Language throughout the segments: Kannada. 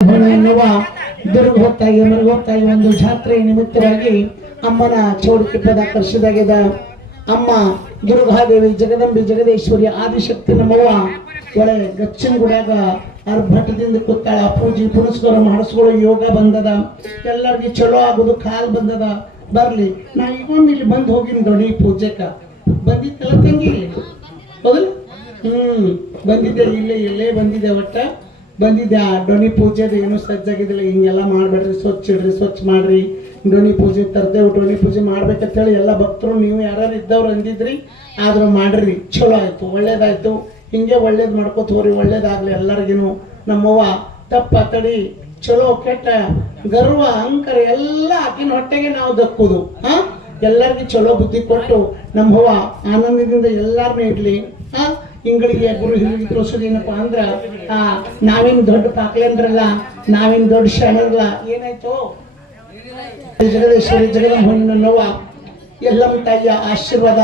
ಎನ್ನುವ ದುರ್ಗೋತ್ತಾಗಿ ಮೃಗೋತ್ತಾಗಿ ಒಂದು ಜಾತ್ರೆ ನಿಮಿತ್ತವಾಗಿ ಅಮ್ಮನ ಚೌಡಿಕೆ ಪದ ಕರ್ಷಿದಾಗಿದ ಅಮ್ಮ ದುರ್ಗಾದೇವಿ ಜಗದಂಬಿ ಜಗದೇಶ್ವರಿ ಆದಿಶಕ್ತಿ ನಮ್ಮವ್ವ ಒಳ್ಳೆ ಗಚ್ಚಿನ ಗುಡ್ಯಾಗ ಅರ್ಭಟದಿಂದ ಕೂತಾಳ. ಪೂಜೆ ಪುನಸ್ಕಾರ ಮಾಡಿಸ್ಕೊಳ್ಳೋ ಯೋಗ ಬಂದದ, ಎಲ್ಲರಿಗೆ ಚಲೋ ಆಗೋದು ಕಾಲ್ ಬಂದದ. ಬರ್ಲಿ ನಾ ಈಗೊಮ್ಮೆ ಇಲ್ಲಿ ಬಂದು ಹೋಗಿನಿ ದೊಡ್ಡಿ ಪೂಜೆಕ ಬಂದಿತ್ತಲ್ಲ ತಂಗಿ, ಹೌದಲ್ಲ? ಬಂದಿದ್ದೆ, ಇಲ್ಲೇ ಬಂದಿದ್ದೆ. ಒಟ್ಟ ಬಂದಿದ್ದೆ. ಆ ಡೊಣಿ ಪೂಜೆದು ಏನು ಸಜ್ಜಾಗಿದ್ದಿಲ್ಲ. ಹಿಂಗೆಲ್ಲ ಮಾಡ್ಬೇಡ್ರಿ, ಸ್ವಚ್ಛ ಇಡ್ರಿ, ಸ್ವಚ್ಛ ಮಾಡ್ರಿ, ಡೊಣಿ ಪೂಜೆ ತರ್ದೇವು, ಡೊಣಿ ಪೂಜೆ ಮಾಡ್ಬೇಕಂತೇಳಿ ಎಲ್ಲ ಭಕ್ತರು ನೀವು ಯಾರು ಇದ್ದವ್ರು ಅಂದಿದ್ರಿ. ಆದ್ರೂ ಮಾಡ್ರಿ, ಚಲೋ ಆಯ್ತು, ಒಳ್ಳೇದಾಯ್ತು. ಹಿಂಗೆ ಒಳ್ಳೇದು ಮಾಡ್ಕೋತ ಹೋರಿ, ಒಳ್ಳೇದಾಗ್ಲಿ ಎಲ್ಲರಿಗೂ. ನಮ್ಮವ್ವ ತಪ್ಪ ತಡಿ ಚಲೋ ಕೆಟ್ಟ ಗರ್ವ ಅಹಂಕಾರ ಎಲ್ಲ ಆಕಿನ ಹೊಟ್ಟೆಗೆ ನಾವು ದಕ್ಕುದು. ಎಲ್ಲರಿಗೂ ಚಲೋ ಬುದ್ಧಿ ಕೊಟ್ಟು ನಮ್ಮವ್ವ ಆನಂದದಿಂದ ಎಲ್ಲಾರನ್ನೂ ಇಡ್ಲಿ. ಇಂಗಳಿಗೆ ಗುರು ಹಿರಿಯ ತೋರಿಸೋದು ಏನಪ್ಪಾ ಅಂದ್ರ ನಾವೇನು ದೊಡ್ಡ ಪಾಕ್ಲೇಂದ್ರಲ್ಲ, ನಾವೇನು ದೊಡ್ಡ ಶಾಣರಲ್ಲ. ಏನಾಯ್ತು? ಜಗದೇಶ್ವರಿ ಜಗದಂಬವ್ವ ಎಲ್ಲಮ್ಮ ತಾಯಿಯ ಆಶೀರ್ವಾದ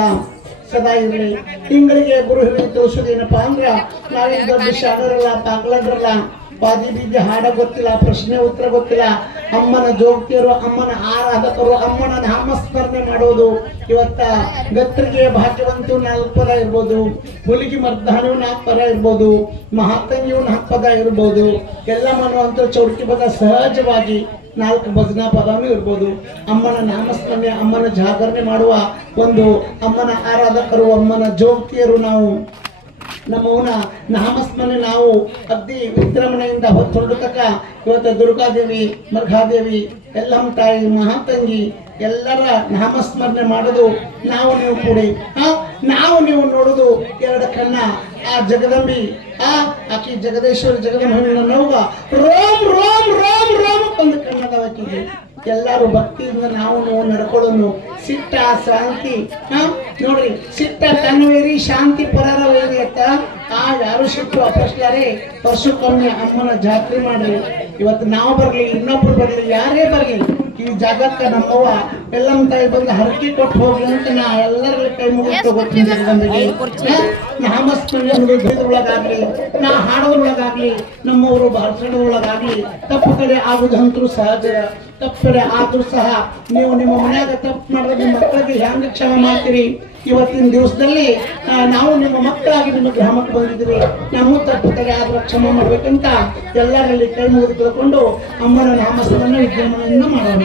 ಸದಾ ಇರಲಿ. ಇಂಗಳಿಗೆ ಗುರು ಹಿರಿಯ ತೋರಿಸೋದು ಏನಪ್ಪಾ ಅಂದ್ರ ನಾವೇನು ದೊಡ್ಡ ಶಾಣರಲ್ಲ, ಪಾಕ್ಲೇಂದ್ರಲ್ಲ. ಬಾದಿ ಬೀದಿ ಹಾಡ ಗೊತ್ತಿಲ್ಲ, ಪ್ರಶ್ನೆ ಉತ್ತರ ಗೊತ್ತಿಲ್ಲ. ಅಮ್ಮನ ಜೋಗ್ತಿಯರು, ಅಮ್ಮನ ಆರಾಧಕರು, ಅಮ್ಮನ ನಾಮಸ್ಮರಣೆ ಮಾಡೋದು. ಇವತ್ತ ಗತ್ರಿಗೆ ಭಾಗ್ಯವಂತೂ 4 ಪದ ಇರ್ಬೋದು, ಹುಲಿಗಿ ಮರ್ದಾನಿಯು 4 ಪದ ಇರ್ಬೋದು, ಮಹಾತಂಗಿಯು 4 ಪದ ಇರ್ಬೋದು. ಎಲ್ಲ ಮನುವಂತ ಚೌಡ್ಕಿ ಪದ ಸಹಜವಾಗಿ 4 ಭಜನಾ ಪದನೂ ಇರ್ಬೋದು. ಅಮ್ಮನ ನಾಮಸ್ಮರಣೆ, ಅಮ್ಮನ ಜಾಗರಣೆ ಮಾಡುವ ಒಂದು ಅಮ್ಮನ ಆರಾಧಕರು, ಅಮ್ಮನ ಜೋಗ್ತಿಯರು ನಾವು. ನಮ್ಮವನ ನಾಮಸ್ಮರಣೆ ನಾವು ಅಗ್ದಿ ವಿಜೃಂಭಣೆಯಿಂದ ಹೊತ್ತೊಂಡು ತಕ್ಕ ಇವತ್ತು ದುರ್ಗಾದೇವಿ, ಮರ್ಘಾದೇವಿ, ಎಲ್ಲಮ್ಮ ತಾಯಿ, ಮಹಾತಂಗಿ ಎಲ್ಲರ ನಾಮಸ್ಮರಣೆ ಮಾಡೋದು ನಾವು ನೀವು ಕೂಡಿ. ನಾವು ನೀವು ನೋಡೋದು 2 ಕಣ್ಣ. ಆ ಜಗದಂಬಿ, ಆಕಿ ಜಗದೇಶ್ವರಿ ಜಗದಂಬಿ ನೋವ ರೋಮ್ ರೋಮ್ ರೋಮ್ ರೋಮ್ ಒಂದು ಕಣ್ಣದವಕ್ಕಿಗೆ. ಎಲ್ಲರೂ ಭಕ್ತಿಯಿಂದ ನಾವು ನೀವು ನಡ್ಕೊಳ್ಳೋನು. ಸಿಟ್ಟ ಶಾಂತಿ, ನೋಡ್ರಿ, ಸಿಟ್ಟ ತನ್ವೇರಿ ಶಾಂತಿ ಪರರ ವೈರಿ ಅಂತ. ಯಾರು ಸಿಟ್ಟು ಅಪಸ್ಲಾರೆ ಪರಶುಕೊಮ್ಮೆ ಅಮ್ಮನ ಜಾತ್ರೆ ಮಾಡ್ರಿ. ಇವತ್ತು ನಾವು ಬರ್ಲಿ, ಇನ್ನೊಬ್ರು ಬರ್ಲಿ, ಯಾರೇ ಬರ್ಲಿ, ಈ ಜಾಗಕ್ಕ ನಮ್ಮವ್ವ ಎಲ್ಲಮ್ಮ ತಾಯಿ ಬಂದು ಹರಕೆ ಕೊಟ್ಟು ಹೋಗ್ಲಿ ಅಂತ ನಾ ಎಲ್ಲರಲ್ಲಿ ಕೈ ಮುಗಿದು ತಗೋತೀನಿ. ಜಗದಂಬಿಗೆ ನಾಮಸ್ಮರಣೆ ಒಳಗಾಗ್ಲಿ, ನಾ ಹಾಡೋದ್ರೊಳಗಾಗ್ಲಿ, ನಮ್ಮವರು ಭಾಷಣದೊಳಗಾಗ್ಲಿ ತಪ್ಪು ಕಡೆ ಆಗುದಂತೂ ಸಹಜ. ತಪ್ಪು ಕಡೆ ಆದ್ರೂ ಸಹ ನೀವು ನಿಮ್ಮ ಮನ್ಯಾಗ ತಪ್ಪು ಮಾಡಿದ್ರೆ ನಿಮ್ಮ ಮಕ್ಕಳಿಗೆ ಹ್ಯಾಂಗ ಕ್ಷಮ ಮಾಡ್ತೀರಿ? ಇವತ್ತಿನ ದಿವಸದಲ್ಲಿ ನಾವು ನಿಮ್ಮ ಮಕ್ಕಳಾಗಿ ನಿಮ್ಮ ಗ್ರಾಮಕ್ಕೆ ಬಂದಿದ್ದೀವಿ. ನಮ್ಮ ತಪ್ಪು ಕಡೆ ಆದ್ರೂ ಕ್ಷಮ ಮಾಡ್ಬೇಕಂತ ಎಲ್ಲರಲ್ಲಿ ಕೈ ಮುಗಿದು ತಿಳ್ಕೊಂಡು ಅಮ್ಮನ ನಾಮಸ್ಮರಣೆ ವಿದ್ಯಮಾನದಿಂದ ಮಾಡೋಣ.